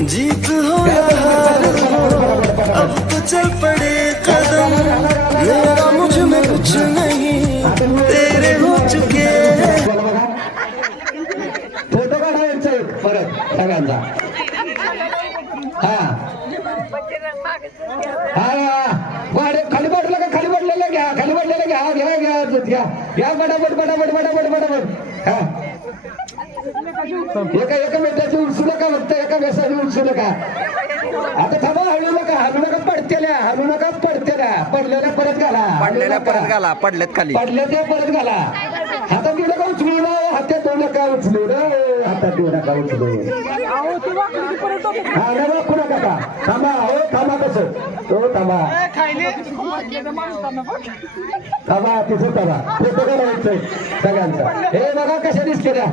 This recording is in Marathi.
जीत हो या हार हो, अब तो चल पड़े कदम, मेरा मुझ में कुछ नहीं, तेरे हो चुके। फोटो काढायचा परत सगळ्यांचा. हा खाली पडलं का, खाली पडलेलं घ्या, खाली पडलेलं घ्या, घ्या घ्या घ्या घ्या पटापट पटापट पटापट पटापट. हा एका मिनिटाची उलसू नका, फक्त एका व्यसाची उलसू नका. आता थांबा, हळू नका, हळू नका, पडतेल्या हळू नका, पडतेल्या पडलेल्या परत घाला, पडलेल्या परत घाला, पडल्यात खाली, पडल्याच्या परत घाला. हातात देऊ नका उचलू ना, हातात देऊ नका उचलू ना, हातात देऊ नका उचलू. हा वाकू नका का, थांबा हो, थांबा कसं तो, थांबा थांबा तिथं थांबा. फोटो काढायचंय सगळ्यांचा. हे बघा कशा दिसते त्या.